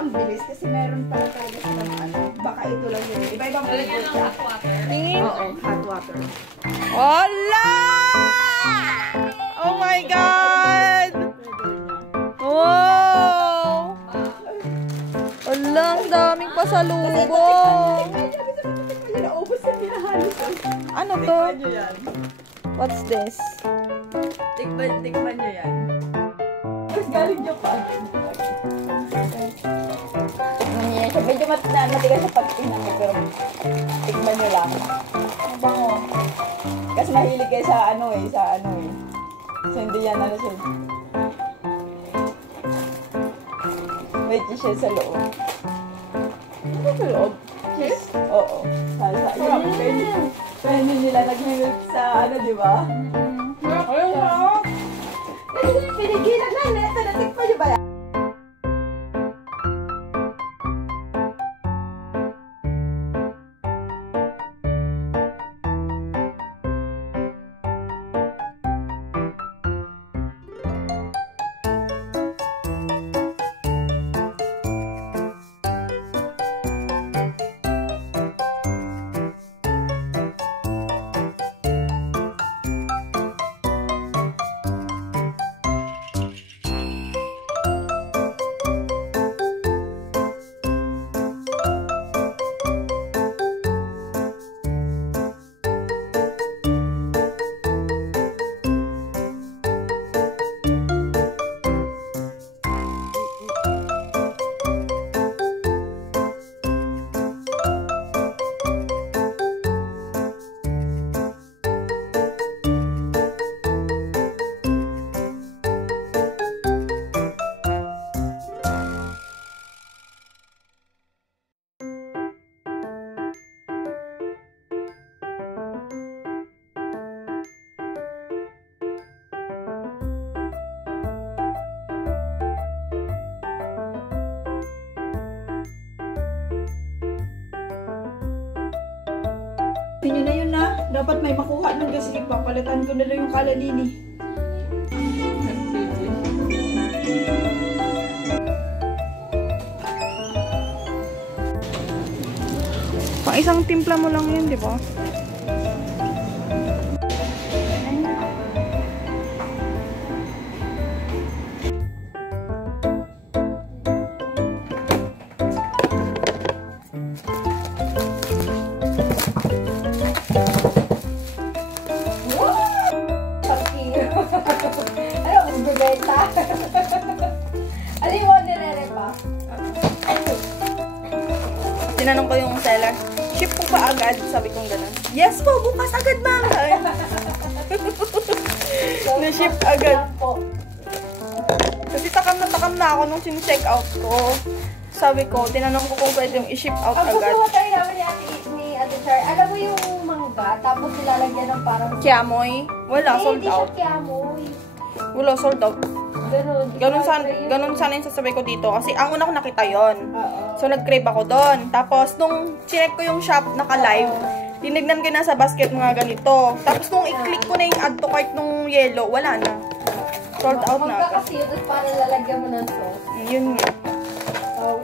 ang bilis kasi meron pala talaga silang ano. Baka ito lang yun. Iba-ibang flavor siya. Tingin? Oo, hot water. Wala! Oh my God! Wow! Wala, ang daming pasalubong. Naubos na pinahalos. Ano to? Tikman nyo yan. What's this? Tikman nyo yan. Mas galing Japan. Medyo matigas sa pagtingnan niya, pero tikman nyo lang. Ang bango. Kasi mahilig kayo sa ano eh. So hindi yan ano siya. May cheese siya sa loob. Ano sa loob? Cheese? Oo. Salsa. Kaya nila nag-milk sa ano, di ba? Ayun na. Pinigilan lang. Ito, natikpan nyo ba yan? Yun na yun na. Dapat may makuha nun kasi papalitan ko na lang yung kalalini. Pang isang timpla mo lang yun, di ba? Ano yung mo nilere pa? Tinanong ko yung seller, ship po ba agad? Sabi kong gano'n. Yes po, bukas agad ma'am. Na-ship agad. Kasi takam na ako nung sin-check out ko. Sabi ko, tinanong ko kung pwede yung i-ship out agad. Ang gusto tayo namin ni Ate Char, alam mo yung mangga, tapos nilalagyan ng parang... Kiamoy? Wala, sold Hindi out. siya kiamoy. Wala, sold out. Ganun Ganun sana yung sasabay ko dito. Kasi ang una ko nakita yon. Oo. So, nag-crave ako doon. Tapos, nung chinek ko yung shop, naka-live, tinignan ko na sa basket mga ganito. Tapos, nung i-click ko na yung add to cart nung yellow, wala na. Sold out na Mangga agad. kasi yun, para lalagyan mo ng sauce. Yun nga. Oh.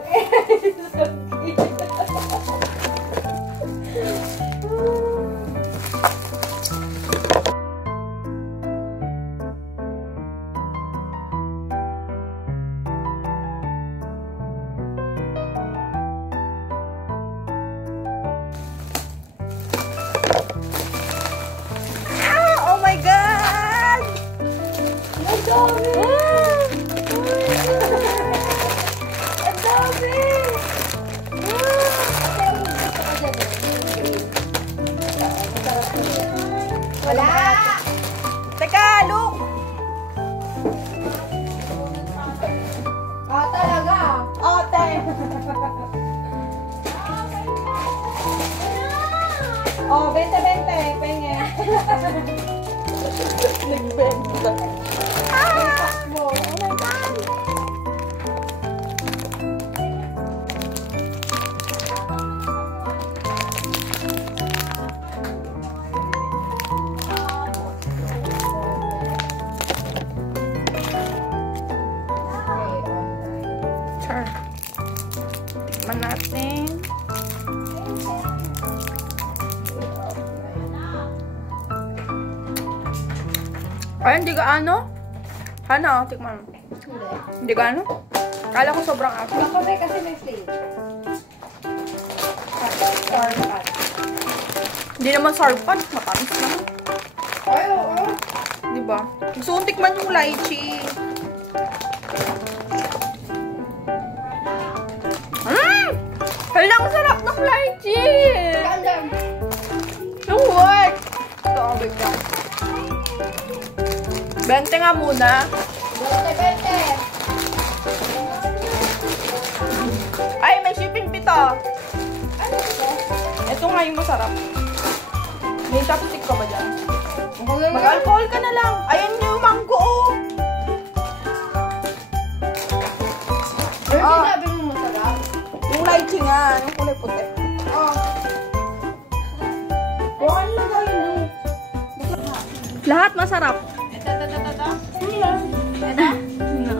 Oh my God! Ang dami! Ang dami! Wala! Teka, look! Ah, talaga? Oh, time! Oh, 20-20. Penge. Nagbenta. Oh my God! Char. Ay, hindi ka ano? Ano? Tikman mo. Hindi. Hindi ka ano? Kala ko sobrang asin. Baka may kasi may flavor. Sarpat. Hindi naman sarpan. Matamis naman. Ay, oo. Diba? Gusto kong tikman yung lychee. Halang sarap ng lychee! Gandang. Yung what? Ito ang bigyan. 20 nga muna. Bente. Ay, may shipping fee to. Ano ito? Ito nga yung masarap. May chopstick ka ba dyan? Mag- Mag-alcohol ka na lang. Ayan yung mango, oh. Pero Ah. sinabi mo masarap. Yung lychee nga, yung kulay puti. Oh. Bukan lang gawin eh. Lahat masarap. Ito. Ano yan? Ito. No.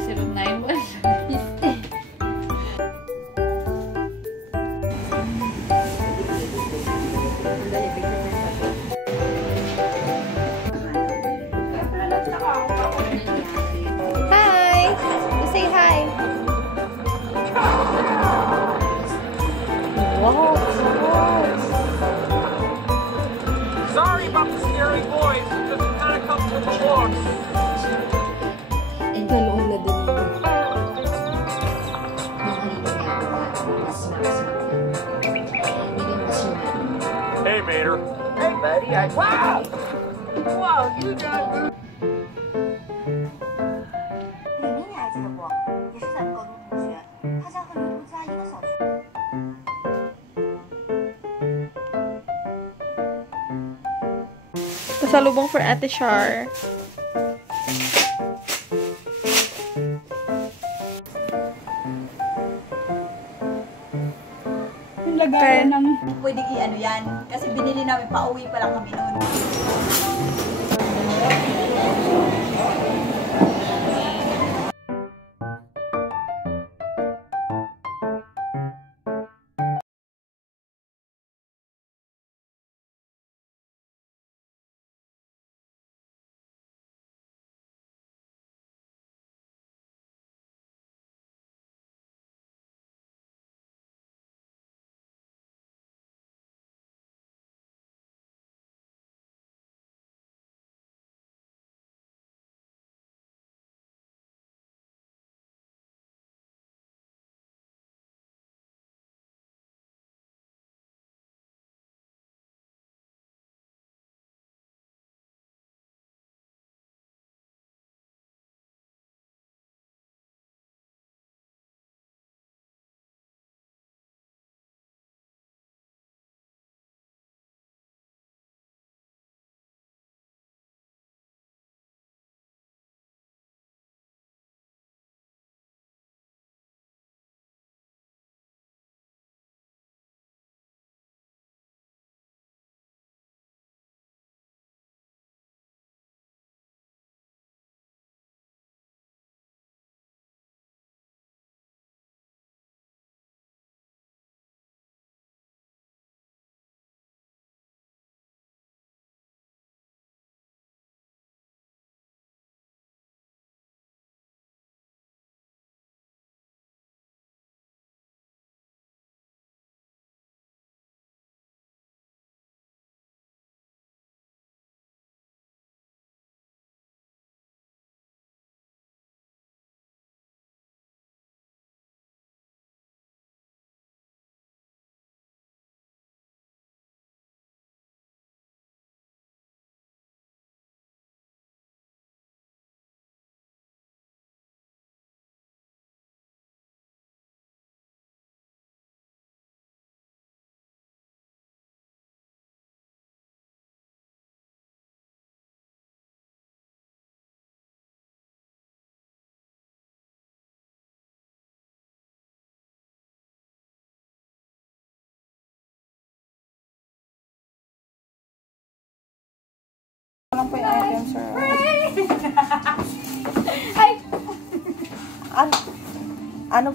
Silog na yun. Hi! Say hi. Wow. Sorry about the scary voice. Just kind of comes with the looks. Naloong na din yun. Hey, Mater. Hey, buddy. Wow! Wow, you got good. 李明你还记得不？也是咱们高中同学，他家和云图家一个小区。 Pasalubong for Ate Char. Yung lagayan ng... Pwede i-ano yan. Kasi binili namin, pauwi pa lang kami noon. Lang po yung item, sir. Ay! Ano?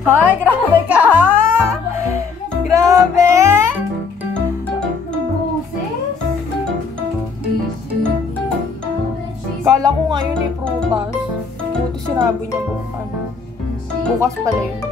Hay, grabe ka ha! Grabe! Kala ko ngayon prutas. Buti sinabi niya bukas pala yun.